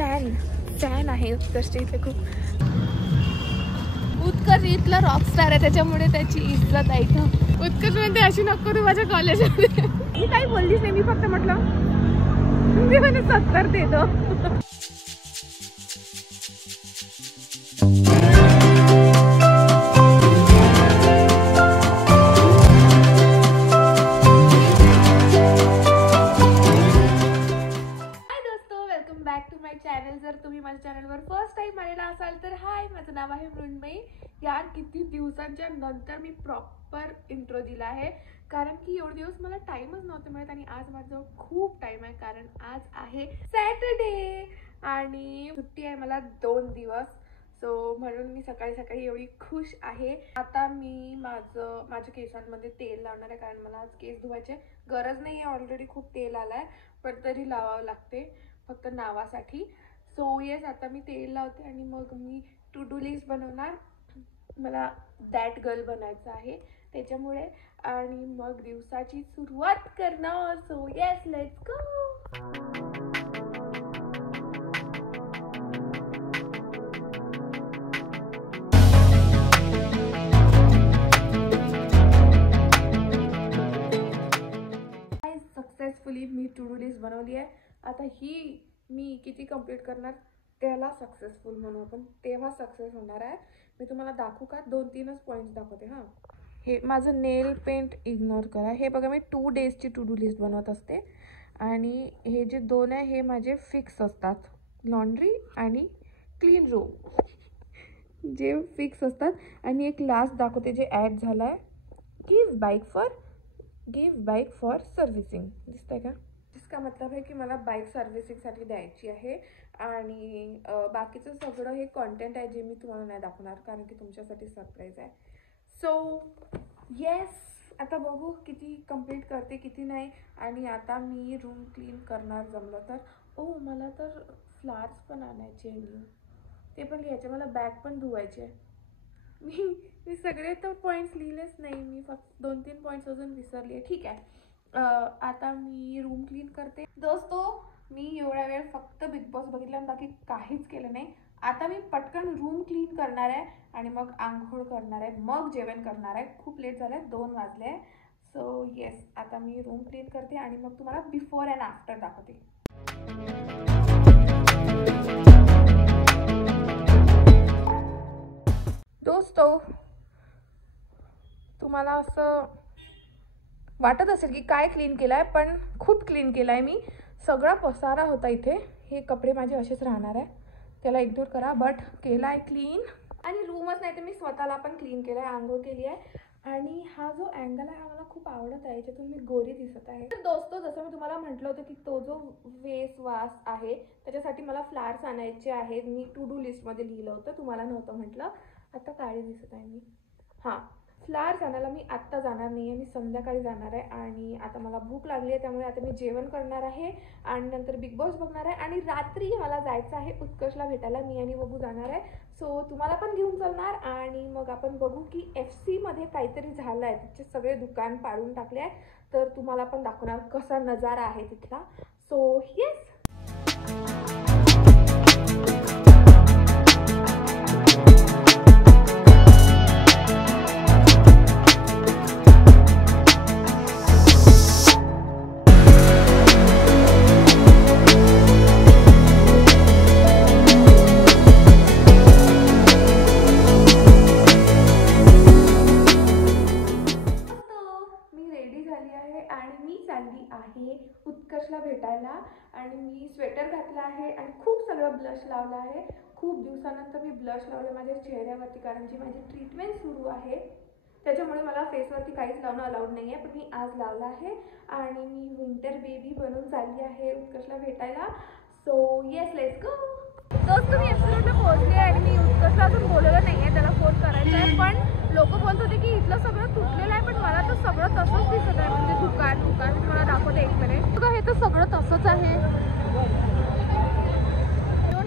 Fan आहे उत्कर्षच्या इथे खूप. उत्कर्ष इथला रॉकस्टार आहे त्याच्यामुळे त्याची इज्जत आहे इथं. उत्कर्ष म्हणते अशी नको तू माझ्या कॉलेजमध्ये. मी काही बोललीच नाही, मी फक्त म्हटलं मी म्हणे 70 देतो. जर तुम्ही माझ्या चॅनलवर फर्स्ट टाइम आलेला असाल तर हाय, माझं नाव आहे मृण्मयी. यार किती दिवसांच्या नंतर मी प्रॉपर इंट्रो दिला आहे, कारण की एवढे दिवस मला टाइमच नव्हते मिळत आणि आज माझं खूप टाइम आहे, कारण आज आहे सॅटर्डे आणि सुट्टी आहे मला 2 दिवस. सो म्हणून मी सकाळी सकाळी एवढी खुश आहे. आता मी माझ्या केसांमध्ये तेल लावणार आहे, कारण मला आज केस धुवायचे गरज नाही आहे, ऑलरेडी खूप तेल आलाय, पण तरी लावावं लागते फक्त नावासाठी. सो येस, आता मी तेल लावते आणि मग मी टू डू लिस्ट बनवणार. मला दॅट गर्ल बनायचं आहे त्याच्यामुळे, आणि मग दिवसाची सुरुवात करणार. So yes, let's go. Successfully मी टू डू लिस्ट बनवली आहे. आता ही मी किती कंप्लीट करणार त्याला सक्सेसफुल म्हणू आपण, तेव्हा सक्सेस होणार आहे. मी तुम्हाला दाखवू का? 2-3च पॉईंट्स दाखवते. हां, हे माझं नेल पेंट इग्नोर करा. हे बघा, मी 2 डेजची टू डू लिस्ट बनवत असते आणि हे जे 2 आहे हे माझे फिक्स असतात, लॉन्ड्री आणि क्लीन रूम जे फिक्स असतात. आणि एक लास्ट दाखवते जे ॲड झाला आहे, गिव्ह बाईक फॉर सर्व्हिसिंग. दिसतंय का? जिसका मतलब है की मला बाईक सर्व्हिसिंगसाठी द्यायची आहे. आणि बाकीचं सगळं हे कॉन्टेंट आहे जे मी तुम्हाला नाही दाखवणार, कारण की तुमच्यासाठी सरप्राईज आहे. सो येस, आता बघू किती कंप्लीट करते किती नाही. आणि आता मी रूम क्लीन करणार जमलं तर. मला तर फ्लावर्स पण आणायचे, मी ते पण घ्यायचे, मला बॅग पण धुवायचे. मी सगळे तर पॉईंट्स लिहिलेच नाही, मी फक्त 2-3 पॉईंट्स अजून विसरली आहे. ठीक आहे, आता मी रूम क्लीन करते. दोस्तो, मी एवढा वेळ फक्त बिग बॉस बघितला आणि बाकी काहीच केलं नाही. आता मी पटकन रूम क्लीन करणार आहे आणि मग आंघोळ करणार आहे, मग जेवण करणार आहे. खूप लेट झालं आहे, 2 वाजले आहे. सो येस, आता मी रूम क्लीन करते आणि मग तुम्हाला बिफोर अँड आफ्टर दाखवते. दोस्तो, तुम्हाला असं वाटत असेल की काय क्लीन केलं आहे, पण खूप क्लीन केलं आहे मी. सगळा पसारा होता इथे, हे कपडे माझे असेच राहणार आहे, त्याला इग्नोर करा. बट केला आहे क्लीन. आणि रूमच नाही तर मी स्वतःला पण क्लीन केलं आहे, आंघोळ केली आहे. आणि हा जो अँगल आहे हा मला खूप आवडत आहे, याच्यातून मी गोरी दिसत आहे. तर दोस्तो, जसं मी तुम्हाला म्हटलं होतं की तो जो वास आहे त्याच्यासाठी मला फ्लावर्स आणायचे आहेत. मी टू डू लिस्टमध्ये लिहिलं होतं, तुम्हाला नव्हतं म्हटलं. आता काळी दिसत आहे मी. हां, फ्लावर्स आणायला मी आत्ता जाणार नाही आहे, मी संध्याकाळी जाणार आहे. आणि आता मला भूक लागली आहे, त्यामुळे आता मी जेवण करणार आहे आणि नंतर बिग बॉस बघणार आहे. आणि रात्री मला जायचं आहे उत्कर्षला भेटायला, मी आणि बघू जाणार आहे. सो तुम्हाला पण घेऊन चालणार आणि मग आपण बघू की FC मध्ये काहीतरी झालं आहे, तिचे सगळे दुकान पाडून टाकले आहे. तर तुम्हाला पण दाखवणार कसा नजारा आहे तिथला. सो येस, उत्कर्षला भेटायला. आणि मी स्वेटर घातला आहे आणि खूप सगळं ब्लश लावला आहे. खूप दिवसानंतर मी ब्लश लावलं माझ्या चेहऱ्यावरती, कारण की माझी ट्रीटमेंट सुरू आहे, त्याच्यामुळे मला फेसवरती काहीच लावणं अलाउड नाही आहे. पण मी आज लावला आहे आणि मी विंटर बेबी बनून चालली आहे उत्कर्षला भेटायला. सो येस, लेट्स गो. दोस्त, मी एपिसोडला पोहोचली आहे आणि मी उत्कर्षला अजून बोलवलं नाही आहे, त्याला फोन करायचा आहे. पण लोक बोलत होते की इथलं सगळं तुटलेलं आहे, पण मला तर सगळं तसंच दिसत आहे. म्हणजे दुकान तुम्हाला दाखवते एक मिनिट. बघा, हे तर सगळं तसंच आहे.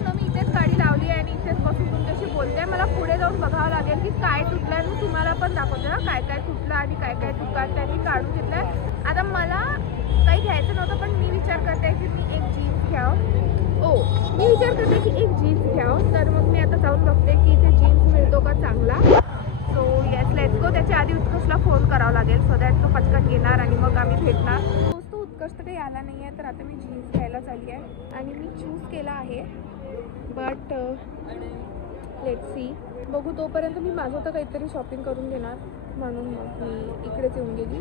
मी इथेच गाडी लावली आहे आणि इथेच बसून तुमच्याशी बोलते. मला पुढे जाऊन बघावं लागेल की काय तुटलं आहे. मी तुम्हाला पण दाखवते ना काय काय तुटलं आणि काय काय दुकान त्यांनी काढून घेतलं आहे. आता मला काही घ्यायचं नव्हतं, पण मी विचार करते की मी एक जीन्स घ्यावं. मी विचार करते की एक जीन्स घ्यावं, तर मग मी आता जाऊन बघते की इथे जीन्स मिळतो का चांगला. सो येस, लेट्स गो. त्याच्या आधी उत्कर्षला फोन करावा लागेल, सो दॅट तो पटकन येणार आणि मग आम्ही भेटणार. तो उत्कर्ष तर काही आला नाही आहे, तर आता मी जीन्स घ्यायला चालली आहे आणि मी चूज केला आहे. बट लेट्स सी, बघू. तोपर्यंत मी माझं तर काहीतरी शॉपिंग करून घेणार, म्हणून मग मी इकडेच येऊन गेली.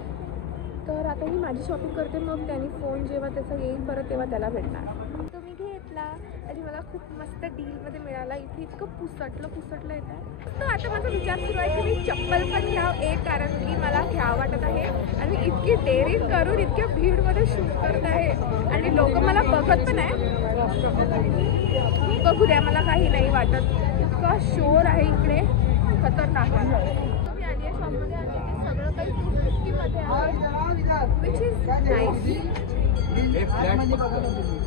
तर आता मी माझी शॉपिंग करते, मग त्याने फोन जेव्हा त्याचा येईल परत तेव्हा त्याला भेटणार. तो मी घेतला आणि मला खूप मस्त डीलमध्ये मिळाला. इथे इतकं पुसटलं येत आहे. तर आता माझा विचार सुरू आहे की मी चप्पल पण घ्यावं एक, कारण की मला घ्यावं वाटत आहे आणि मी इतकी डेअरिंग करून इतक्या भीडमध्ये शूट करत आहे आणि लोक मला बघत पण आहे. बघू द्या, मला काही नाही वाटत. इतका शोर आहे इकडे, खतरनाक आहे. मी आली आहे शॉपमध्ये आणि ते सगळं काही 250मध्ये आहे, विच इज नाईस.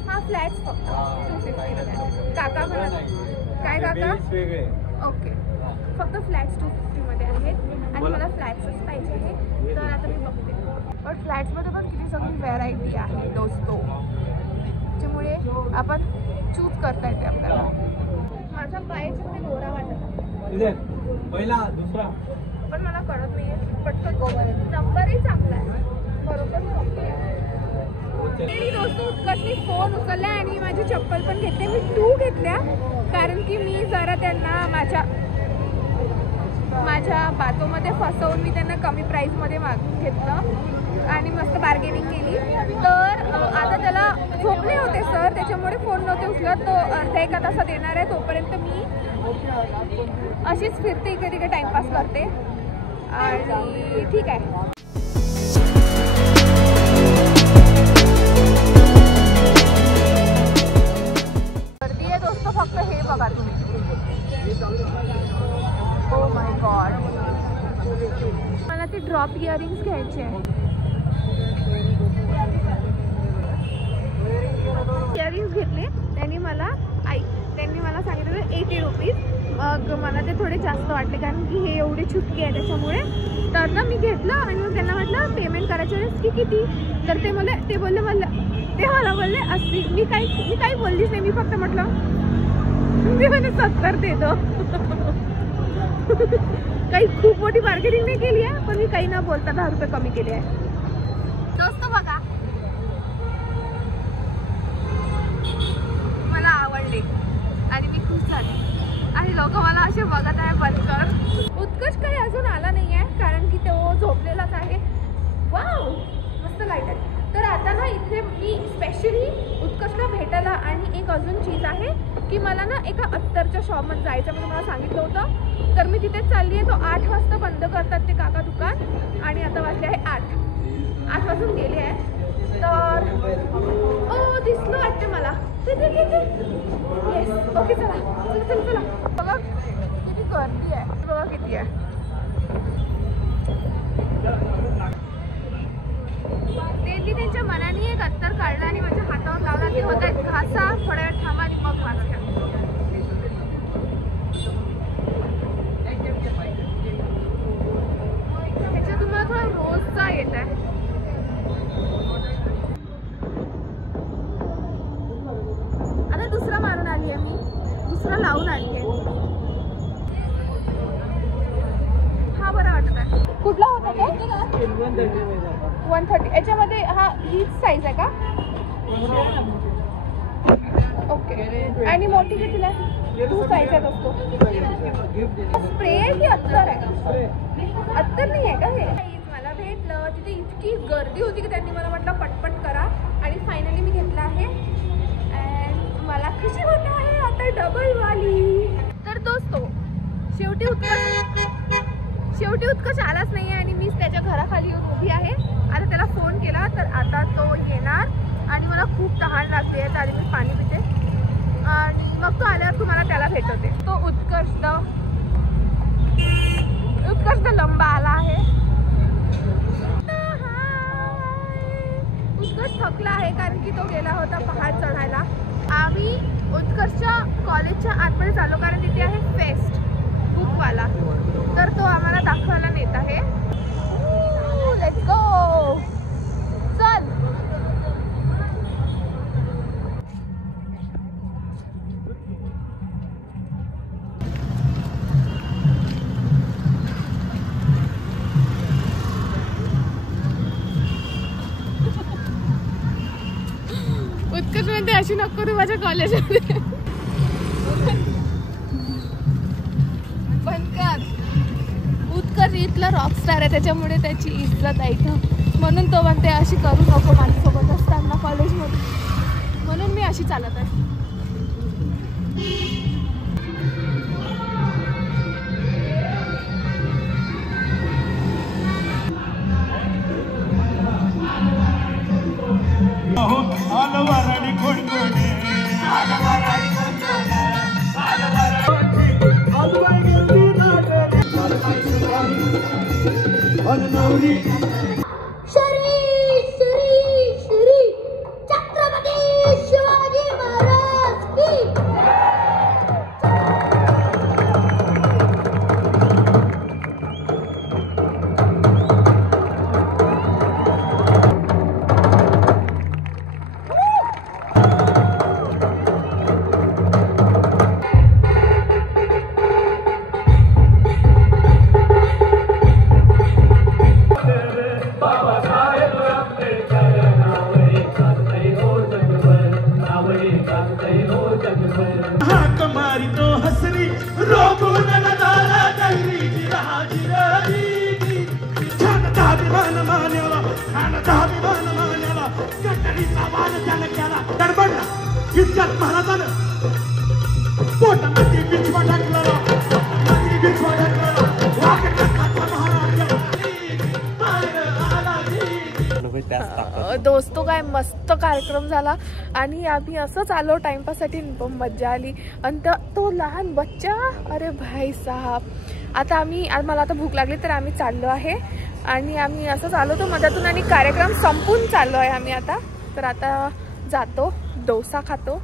हा फ्लॅट्स फक्त 250मध्ये. काका म्हणा काय काका? ओके, फक्त फ्लॅट्स 250मध्ये आहेत आणि मला फ्लॅट्सच पाहिजे आहे. तर आता मी बघते. पण फ्लॅट्समध्ये पण किती सगळी व्हरायटी आहे दोस्तो, त्यामुळे आपण चूज करता येते आपल्याला. माझा पायाच्यामध्ये गोरा वाटत पहिला दुसरा, पण मला कळत नाही आहे पटकन. नंबरही चांगला आहे, बरोबर. दोस्त उत्कर्षने फोन उचलला आणि माझी चप्पल पण घेतली. मी 2 घेतल्या कारण की मी जरा त्यांना माझ्या बातोमध्ये फसवून मी त्यांना कमी प्राईसमध्ये घेतलं आणि मस्त बार्गेनिंग केली. तर आता त्याला झोपले होते सर, त्याच्यामुळे फोन नव्हते उचलत. तो अर्ध्या 1 तासात येणार आहे, तोपर्यंत मी अशीच फिरते, इकडे तिकडे टाइमपास करते आणि ठीक आहे. गर्दी आहे दोस्त, फक्त हे बघा तुम्ही. ओ माय गॉड, मला ते ड्रॉप इयरिंग्स घ्यायचे आहे. इयरिंग्स घेतले त्यांनी मला सांगितलं 80 रुपीज. मग मला ते थोडे जास्त वाटले कारण की हे एवढे छुटके आहे त्याच्यामुळे. तर ना मी घेतलं आणि मग त्यांना म्हटलं पेमेंट करायच्या वेळेस की किती, तर ते मला बोलले 80. मी काही बोललीच नाही, मी फक्त म्हटलं मी म्हणे 70 देतो. काही खूप मोठी मार्केटिंग नाही केली आहे, पण मी काही न बोलता 10 रुपये कमी केले आहे. दोस्त बघा, मला आवडले आणि मी खुश झाली आणि लोक मला असे बघत आहे बनकर. उत्कर्षकडे अजून आला नाही आहे कारण की तो झोपलेलाच आहे. वाव, मस्त लाईट आहे. तर आता ना इथे मी स्पेशली उत्कर्षला भेटायला आणि एक अजून चीज आहे की मला ना एका अत्तरच्या शॉपमध्ये जायचं म्हणून मला सांगितलं होतं. तर मी तिथेच चालली आहे. तो 8 वाजता बंद करतात ते काका दुकान आणि आता वाजले आहे 8 वाजून गेले आहे. तर दिसलं वाटते मला ते. येस, ओके, चला. बघा किती गर्दी आहे, बघा किती आहे. त्यांनी त्यांच्या मनाने एक अत्तर काढला आणि माझ्या हातावर लावला. ते होत आहेत घासा, थोड्या वेळ थांबा आणि मग वास घ्या. ह्याच्यात तुम्हाला थोडा रोजचा येत आहे. आता दुसरा मारून आली आहे मी, दुसरा लावून आली आहे. हा बरा वाटत आहे. कुठला होता तो? 130. याच्यामध्ये हीच साईज आहे का? ओके. आणि मोठी कितीला आहे? 2 साईज आहेत असतो. स्प्रे आहे की अत्तर आहे? अत्तर नाही आहे का हे? मला भेटलं. तिथे इतकी गर्दी होती की त्यांनी मला म्हटलं पटपट करा आणि फायनली मी घेतला आहे. अँड मला खुशी होत आहे आता डबल वाली. तर दोस्तो शेवटी उत्कर्ष आलाच नाही आहे आणि मीच त्याच्या घराखाली येऊन उभी आहे. आता त्याला फोन केला तर आता तो येणार आणि मला खूप तहान लागते आहे. तर आधी मी पाणी पिते आणि मग तो आल्यावर तुम्हाला त्याला भेटवते. तो उत्कर्ष लंबा आला आहे. उत्कर्ष थकला आहे कारण की तो गेला होता पहाड चढायला. आम्ही उत्कर्षच्या कॉलेजच्या आतमध्ये चाललो कारण तिथे आहे फेस्ट बुकवाला. तर तो आम्हाला दाखवायला नेत आहे. लेट्स गो, चल. म्हणते अशी नको तू माझ्या कॉलेजमध्ये. बंद कर. उत्कर्ष इथला रॉकस्टार आहे त्याच्यामुळे त्याची इज्जत आहे इथं. म्हणून तो म्हणते अशी करू नको माझ्यासोबत असताना कॉलेजमध्ये. म्हणून मी अशी चालत आहे. दोस्तो काय मस्त कार्यक्रम झाला आणि आम्ही असंच आलो टाइमपाससाठी. मज्जा आली. आणि तो लहान बच्चा, अरे भाई साहब. आता मला आता भूक लागली तर आम्ही चाललो आहे आणि आम्ही असंच आलो तो मधातून आणि कार्यक्रम संपून चाललो आहे आम्ही आता. तर आता जातो, डोसा खातो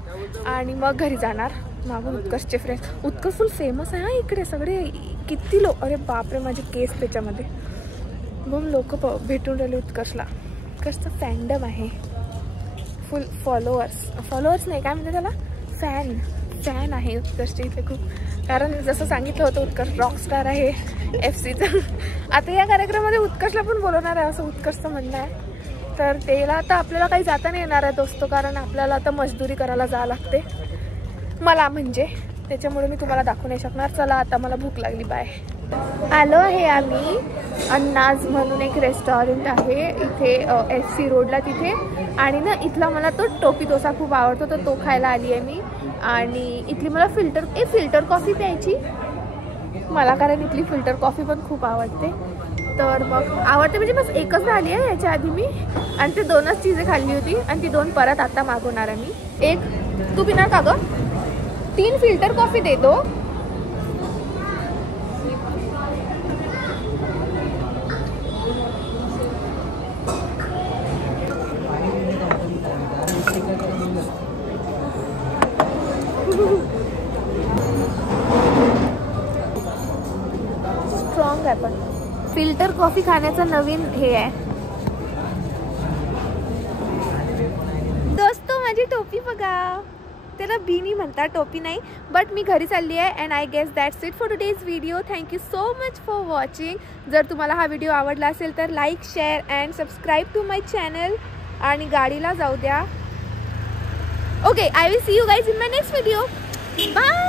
आणि मग घरी जाणार. मागून उत्कर्षचे फ्रेंड. उत्कर्ष फुल फेमस आहे हा इकडे. सगळे किती लोक, अरे बापरे माझे केस त्याच्यामध्ये. मग लोक भेटून राहिले उत्कर्षला. उत्कर्षचा फॅन्डम आहे फुल. फॉलोअर्स नाही काय म्हणते त्याला, फॅन आहे उत्कर्षचे इथे खूप. कारण जसं सांगितलं होतं उत्कर्ष रॉकस्टार आहे FCचा. आता या कार्यक्रमामध्ये उत्कर्षला पण बोलवणार आहे असं उत्कर्षचं म्हणणं आहे. तर त्याला आता आपल्याला काही जाता नाही येणार आहे दोस्तो. कारण आपल्याला आता मजदुरी करायला जावं लागते मला म्हणजे. त्याच्यामुळे मी तुम्हाला दाखवू नाही शकणार. चला आता मला भूक लागली. बाय. आलो आहे आम्ही अन्नाज म्हणून एक रेस्टॉरंट आहे इथे FC रोडला तिथे. आणि ना इथला मला तो टोपी डोसा खूप आवडतो तर तो खायला आली आहे मी. आणि इथली मला फिल्टर कॉफी प्यायची मला, कारण इथली फिल्टर कॉफी पण खूप आवडते. तर मग आवडते म्हणजे बस एकच झाली आहे याच्या आधी मी. आणि ते 2च चीजे खाल्ली होती आणि ती 2 परत आता मागवणार आहे मी. एक तू पिणार का गं? 3 फिल्टर कॉफी दे दो. स्ट्रॉंग आहे पण. फिल्टर कॉफी खाण्याचं नवीन हे आहे. दोस्तो माझी टोपी बघा. त्याला बीनी म्हणतात, टोपी नाही. बट मी घरी चालली आहे. And I guess that's it for today's video. Thank you so much for watching. जर तुम्हाला हा व्हिडिओ आवडला असेल तर like, share and subscribe to my channel. आणि गाडीला जाऊ द्या. Okay, I will see you guys in my next video. Bye.